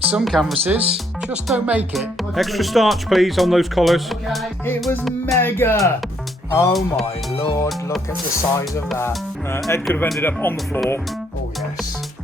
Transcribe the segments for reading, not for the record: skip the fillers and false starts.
some canvases just don't make it. Extra starch, please, on those collars. Okay, it was mega. Oh my lord, look at the size of that. Ed could have ended up on the floor. Oh yes.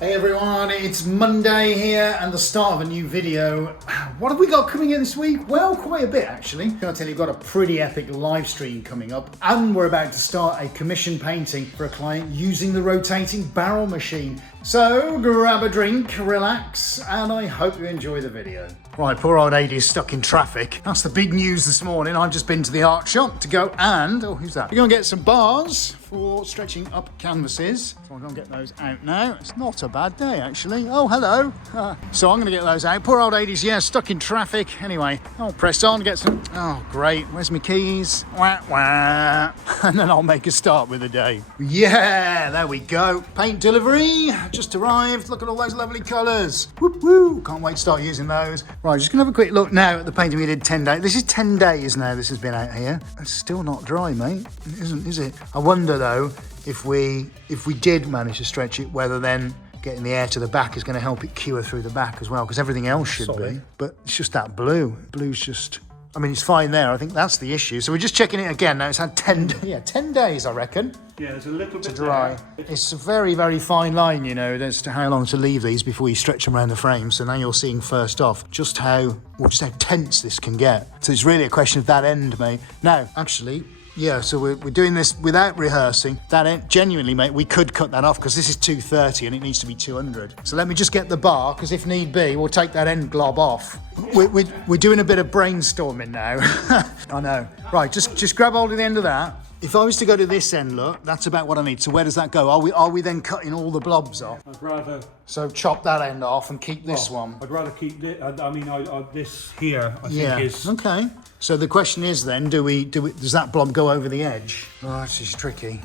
Hey everyone, it's Monday here and the start of a new video. What have we got coming in this week? Well, quite a bit actually. I'll tell you, we've got a pretty epic live stream coming up, and we're about to start a commission painting for a client using the rotating barrel machine. So grab a drink, relax, and I hope you enjoy the video. Right, poor old Adi is stuck in traffic. That's the big news this morning. I've just been to the art shop to go and, oh, who's that? We're going to get some bars for stretching up canvases. So I'm going to get those out now. It's not a bad day, actually. Oh, hello. So I'm going to get those out. Poor old Adi's, yeah, stuck in traffic. Anyway, I'll press on, get some, oh, great. Where's my keys? Wah, wah. And then I'll make a start with the day. Yeah, there we go. Paint delivery just arrived. Look at all those lovely colours. Whoop, woo. Can't wait to start using those. Right, just gonna have a quick look now at the painting we did 10 days. This is 10 days now this has been out here. It's still not dry, mate. It isn't, is it? I wonder though, if we did manage to stretch it, whether then getting the air to the back is gonna help it cure through the back as well, because everything else should be. But it's just that blue. Blue's just, I mean, it's fine there. I think that's the issue. So we're just checking it again now. It's had 10 days, I reckon. Yeah, there's a little bit to dry. There. It's a very, very fine line, you know, as to how long to leave these before you stretch them around the frame. So now you're seeing first off just how tense this can get. So it's really a question of that end, mate. Now, actually, yeah, so we're doing this without rehearsing. That end, genuinely, mate, we could cut that off because this is 230 and it needs to be 200. So let me just get the bar, because if need be, we'll take that end glob off. We're doing a bit of brainstorming now. I know. Right, just grab hold of the end of that. If I was to go to this end, look, that's about what I need. So where does that go? Are we then cutting all the blobs off? I'd rather... So chop that end off and keep this one. I'd rather keep this, this here, I think is... Okay. So the question is then, does that blob go over the edge? Oh, this is tricky.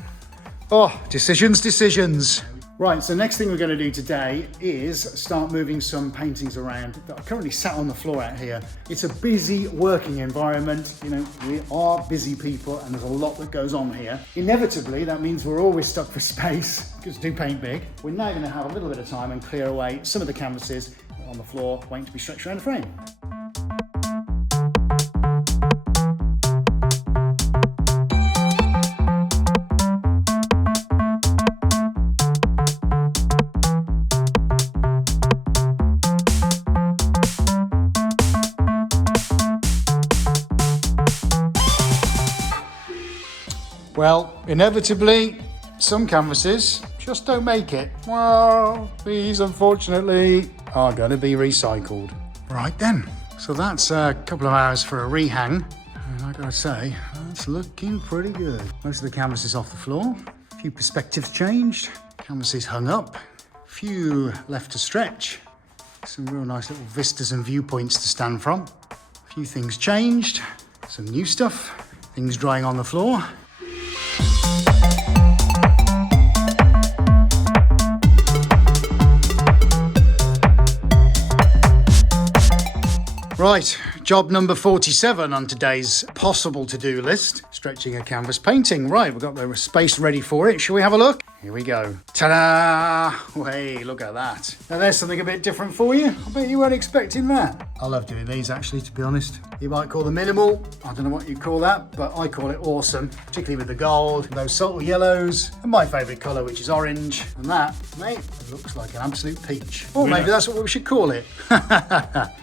Oh, decisions. Right, so next thing we're going to do today is start moving some paintings around that are currently sat on the floor out here. It's a busy working environment. You know, we are busy people and there's a lot that goes on here. Inevitably, that means we're always stuck for space because we do paint big. We're now going to have a little bit of time and clear away some of the canvases on the floor waiting to be stretched around the frame. Well, inevitably, some canvases just don't make it. Well, these unfortunately are going to be recycled. Right then, so that's a couple of hours for a rehang. And like I say, that's looking pretty good. Most of the canvases off the floor, a few perspectives changed, canvases hung up, a few left to stretch, some real nice little vistas and viewpoints to stand from. A few things changed, some new stuff, things drying on the floor. Right, job number 47 on today's possible to-do list, stretching a canvas painting. Right, we've got the space ready for it. Shall we have a look? Here we go. Ta-da! Oh, hey, look at that. Now there's something a bit different for you. I bet you weren't expecting that. I love doing these actually, to be honest. You might call them minimal. I don't know what you call that, but I call it awesome, particularly with the gold, those subtle yellows, and my favourite colour, which is orange. And that, mate, looks like an absolute peach. Or maybe that's what we should call it.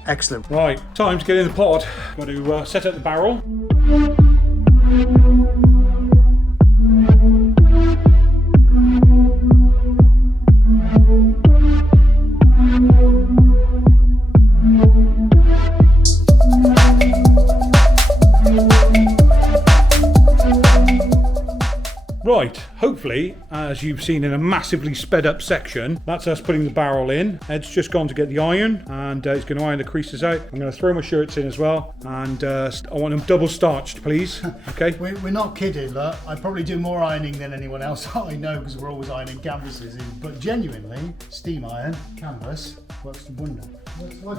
Excellent. Right, time to get in the pod. Got to set up the barrel. Right, hopefully, as you've seen in a massively sped up section, that's us putting the barrel in. Ed's just gone to get the iron and he's going to iron the creases out. I'm going to throw my shirts in as well, and I want them double starched, please. Okay? We're not kidding, look. I probably do more ironing than anyone else I know, because we're always ironing canvases in. But genuinely, steam iron, canvas, works to wonder.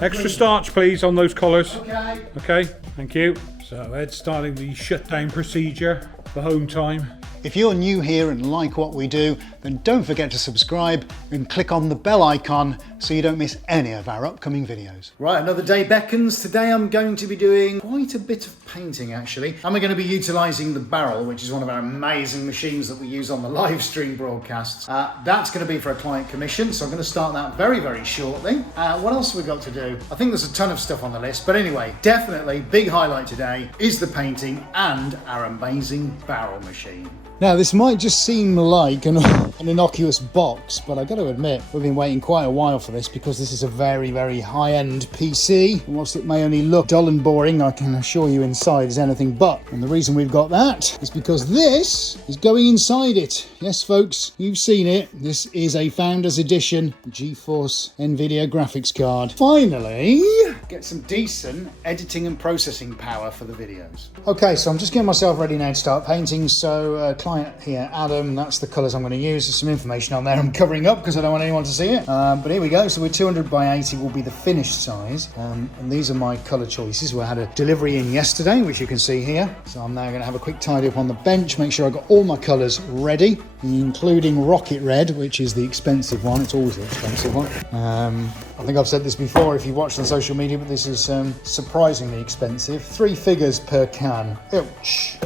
Extra starch, please, on those collars. Okay. Okay, thank you. So Ed's starting the shutdown procedure for home time. If you're new here and like what we do, then don't forget to subscribe and click on the bell icon so you don't miss any of our upcoming videos. Right, another day beckons. Today I'm going to be doing quite a bit of painting actually. And we're going to be utilising the barrel, which is one of our amazing machines that we use on the live stream broadcasts. That's going to be for a client commission, so I'm going to start that very, very shortly. What else have we got to do? I think there's a ton of stuff on the list, but anyway, definitely big highlight today is the painting and our amazing barrel machine. Now, this might just seem like an innocuous box, but I got to admit, we've been waiting quite a while for this because this is a very, very high-end PC. And whilst it may only look dull and boring, I can assure you inside is anything but. And the reason we've got that is because this is going inside it. Yes, folks, you've seen it. This is a Founders Edition GeForce NVidia graphics card. Finally, get some decent editing and processing power for the videos. Okay, so I'm just getting myself ready now to start painting. So, client here, Adam, that's the colours I'm going to use. There's some information on there I'm covering up because I don't want anyone to see it. But here we go. So we're 200 by 80 will be the finished size. And these are my colour choices. We had a delivery in yesterday, which you can see here. So I'm now going to have a quick tidy up on the bench, make sure I've got all my colours ready, including Rocket Red, which is the expensive one. It's always the expensive one. I think I've said this before if you've watched on social media, but this is surprisingly expensive. 3 figures per can. Ouch.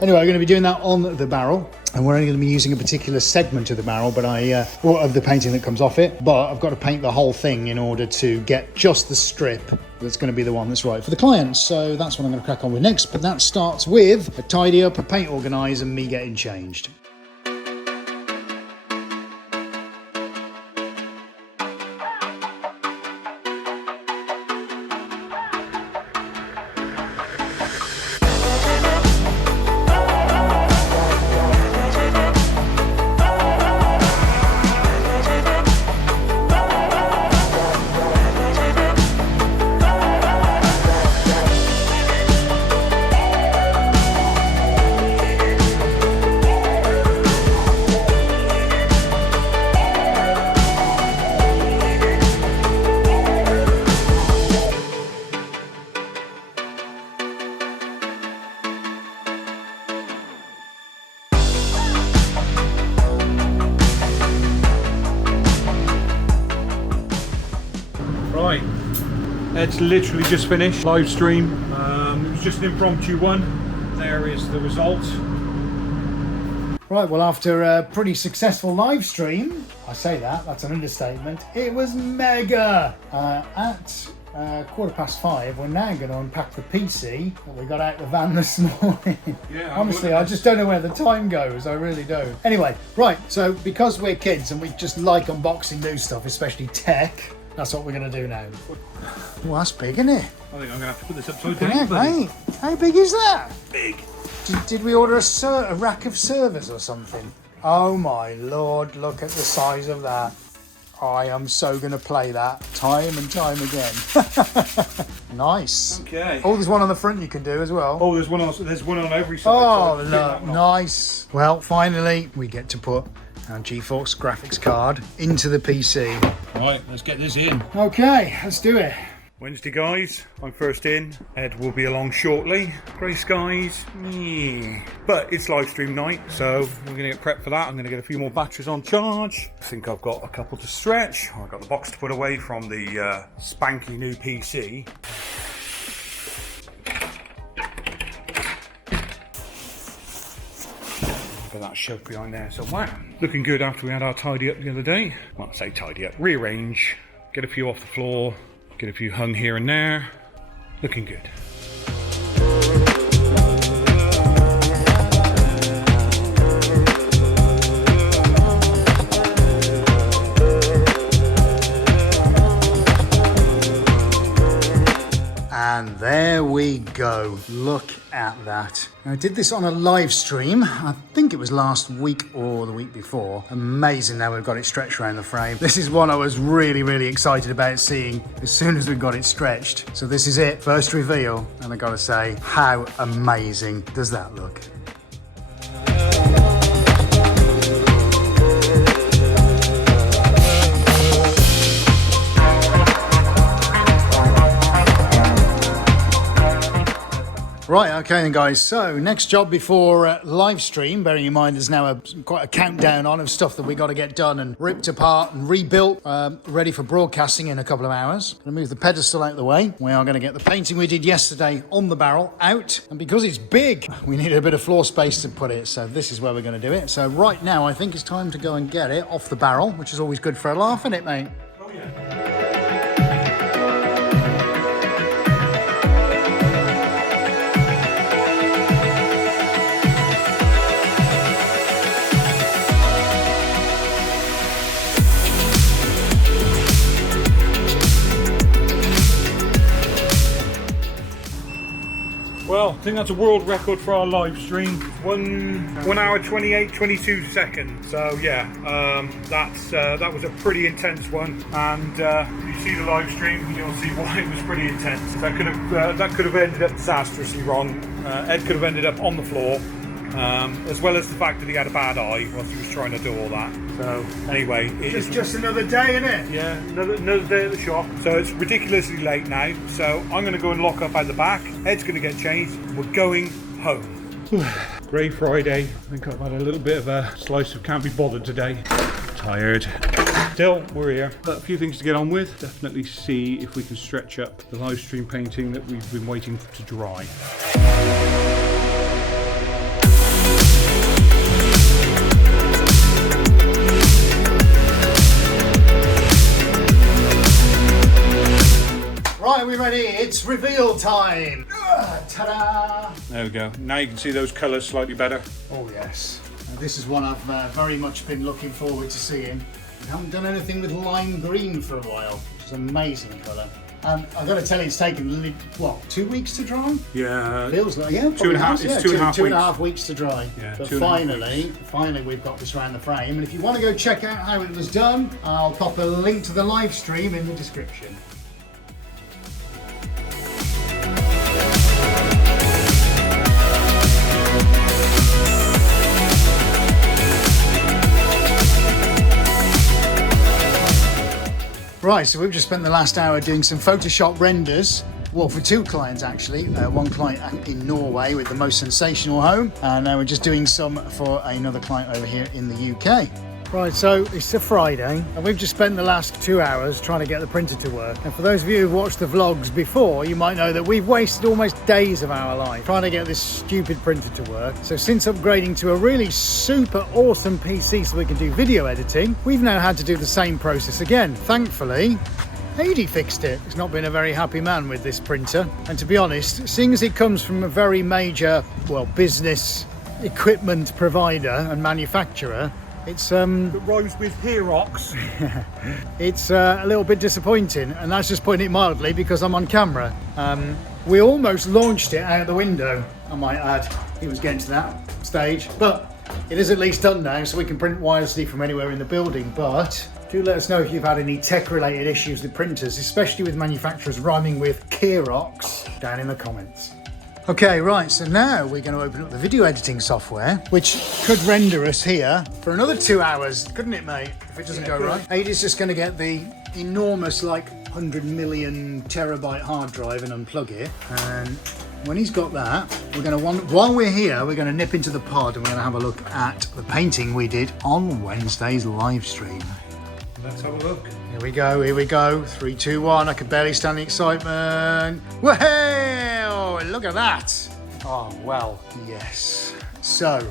Anyway, we're going to be doing that on the barrel, and we're only going to be using a particular segment of the barrel, but or of the painting that comes off it. But I've got to paint the whole thing in order to get just the strip that's going to be the one that's right for the client. So that's what I'm going to crack on with next. But that starts with a tidy up, a paint organise, and me getting changed. Right, it's literally just finished live stream. It was just an impromptu one. There is the result. Right, well, after a pretty successful live stream, I say that's an understatement, it was mega! At 5:15, we're now going to unpack the PC that we got out the van this morning. Yeah, honestly, I just don't know where the time goes, I really don't. Anyway, right, so because we're kids and we just like unboxing new stuff, especially tech, that's what we're going to do now. Well, that's big, isn't it? I think I'm going to have to put this upside down. Mate, how big is that? Big. Did we order a rack of servers or something? Oh my lord, look at the size of that. I am so going to play that time and time again. Nice. Okay. Oh, there's one on the front you can do as well. Oh, there's one on every side. Oh, look, nice. Well, finally, we get to put our GeForce graphics card into the PC. Right, let's get this in. Okay, let's do it. Wednesday, guys. I'm first in. Ed will be along shortly. Grey skies. Yeah. But it's live stream night, so we're going to get prepped for that. I'm going to get a few more batteries on charge. I think I've got a couple to stretch. I've got the box to put away from the spanky new PC. Got that shoved behind there somewhere. Looking good after we had our tidy up the other day. Well, I say tidy up. Rearrange. Get a few off the floor. Get a few hung here and there. Looking good. And there we go. Look at that. I did this on a live stream. I think it was last week or the week before. Amazing now we've got it stretched around the frame. This is one I was really, really excited about seeing as soon as we got it stretched. So this is it, first reveal. And I gotta say, how amazing does that look? Right, okay then guys, so next job before live stream, bearing in mind there's now quite a countdown on of stuff that we got to get done and ripped apart and rebuilt, ready for broadcasting in a couple of hours. Going to move the pedestal out of the way. We are going to get the painting we did yesterday on the barrel out, and because it's big, we need a bit of floor space to put it, so this is where we're going to do it. So right now I think it's time to go and get it off the barrel, which is always good for a laugh, isn't it, mate? Oh yeah. Well, I think that's a world record for our live stream. 1 hour 22 seconds. So yeah, that was a pretty intense one. And if you see the live stream, you'll see why it was pretty intense. That could have ended up disastrously wrong. Ed could have ended up on the floor, as well as the fact that he had a bad eye whilst he was trying to do all that. So anyway, It's just another day, isn't it? yeah, another day at the shop. So it's ridiculously late now. So I'm going to go and lock up at the back. Ed's going to get changed. We're going home. Grey Friday. I think I've had a little bit of a slice of can't be bothered today. Tired. Still, we're here. Got a few things to get on with. Definitely see if we can stretch up the live stream painting that we've been waiting to dry. Right, are we ready? It's reveal time. Ta-da! There we go. Now you can see those colours slightly better. Oh yes. This is one I've very much been looking forward to seeing. We haven't done anything with lime green for a while, which is an amazing colour. And I've got to tell you, it's taken, what, 2 weeks to dry? Yeah. Feels like, yeah. 2.5. It's 2.5 weeks to dry. Yeah, But 2.5 finally we've got this around the frame. And if you want to go check out how it was done, I'll pop a link to the live stream in the description. Right, so we've just spent the last hour doing some Photoshop renders. Well, for two clients actually. One client in Norway with the most sensational home, and now we're just doing some for another client over here in the UK. Right, so it's a Friday, and we've just spent the last 2 hours trying to get the printer to work. And for those of you who've watched the vlogs before, you might know that we've wasted almost days of our life trying to get this stupid printer to work. So since upgrading to a really super awesome PC so we can do video editing, we've now had to do the same process again. Thankfully, Adi fixed it. He's not been a very happy man with this printer. And to be honest, seeing as it comes from a very major, well, business equipment provider and manufacturer, it's It rhymes with Herox. it's a little bit disappointing, and that's just putting it mildly because I'm on camera. We almost launched it out the window, I might add. It was getting to that stage, but it is at least done now, so we can print wirelessly from anywhere in the building. But do let us know if you've had any tech-related issues with printers, especially with manufacturers rhyming with Xerox, down in the comments. Okay, right, so now we're going to open up the video editing software, which could render us here for another 2 hours, couldn't it, mate, if it doesn't go right? Adi's just going to get the enormous, like, 100 million terabyte hard drive and unplug it, and when he's got that, we're going to, while we're here, we're going to nip into the pod and we're going to have a look at the painting we did on Wednesday's live stream. Let's have a look. Here we go, here we go. 3, 2, 1. I can barely stand the excitement. Whoa! Look at that. Oh, well, yes. So,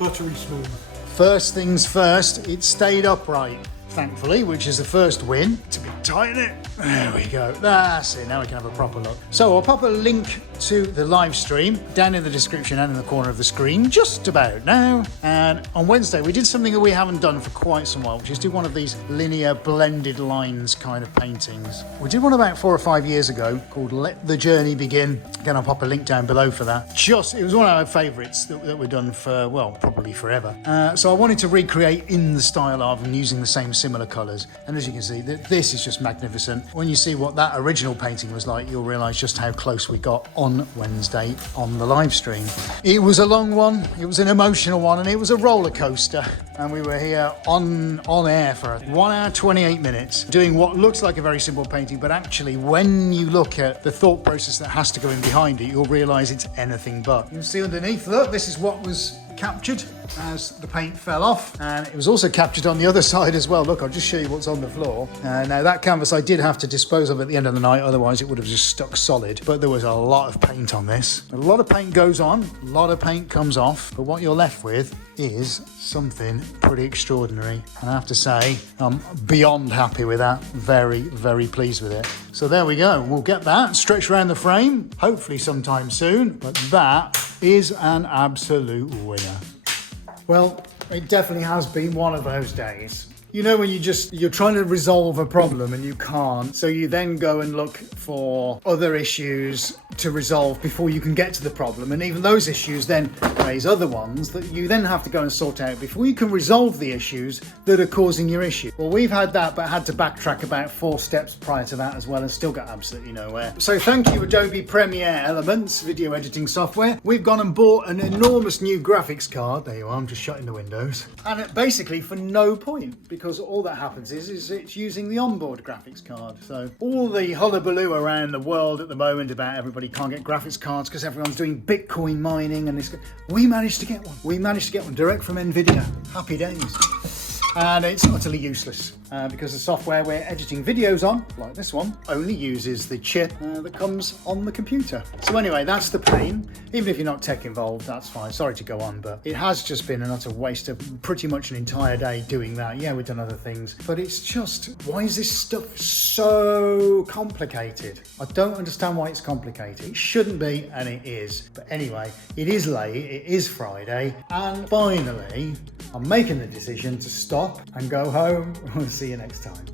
Buttery smooth. first things first, it stayed upright, thankfully, which is the first win. To be tighten it. There we go. That's it. Now we can have a proper look. So I'll pop a link to the live stream down in the description and in the corner of the screen just about now. And on Wednesday we did something that we haven't done for quite some while, which is do one of these linear blended lines kind of paintings. We did one about 4 or 5 years ago called Let the Journey Begin. Again, I'll pop a link down below for that. It was one of our favourites that we've done for, well, probably forever. So I wanted to recreate in the style of and using the same similar colours. And as you can see, this is just magnificent. When you see what that original painting was like, you'll realise just how close we got on on Wednesday on the live stream. It was a long one, it was an emotional one, and it was a roller coaster. And we were here on air for 1 hour 28 minutes doing what looks like a very simple painting, but actually when you look at the thought process that has to go in behind it, you'll realise it's anything but. You can see underneath, look, this is what was captured as the paint fell off, and it was also captured on the other side as well. Look, I'll just show you what's on the floor. Now that canvas I did have to dispose of at the end of the night, otherwise it would have just stuck solid, but there was a lot of paint on this. A lot of paint goes on, a lot of paint comes off, but what you're left with is something pretty extraordinary, and I have to say I'm beyond happy with that. Very, very pleased with it. So there we go, we'll get that stretched around the frame hopefully sometime soon, but that is an absolute winner. Well, it definitely has been one of those days. You know, when you're trying to resolve a problem and you can't, so you then go and look for other issues to resolve before you can get to the problem, and even those issues then raise other ones that you then have to go and sort out before you can resolve the issues that are causing your issue. Well, we've had that, but had to backtrack about 4 steps prior to that as well, and still got absolutely nowhere. So thank you, Adobe Premiere Elements video editing software. We've gone and bought an enormous new graphics card. There you are, I'm just shutting the windows. And it basically for no point, because all that happens is it's using the onboard graphics card. So all the hullabaloo around the world at the moment about everybody can't get graphics cards because everyone's doing Bitcoin mining, and we managed to get one. We managed to get one direct from NVidia. Happy days. And it's utterly useless because the software we're editing videos on, like this one, only uses the chip that comes on the computer. So anyway, that's the pain. Even if you're not tech involved, that's fine. Sorry to go on, but it has just been an utter waste of pretty much an entire day doing that. Yeah, we've done other things, but it's just, why is this stuff so complicated? I don't understand why it's complicated. It shouldn't be, and it is. But anyway, it is late, it is Friday, and finally, I'm making the decision to stop and go home. We'll see you next time.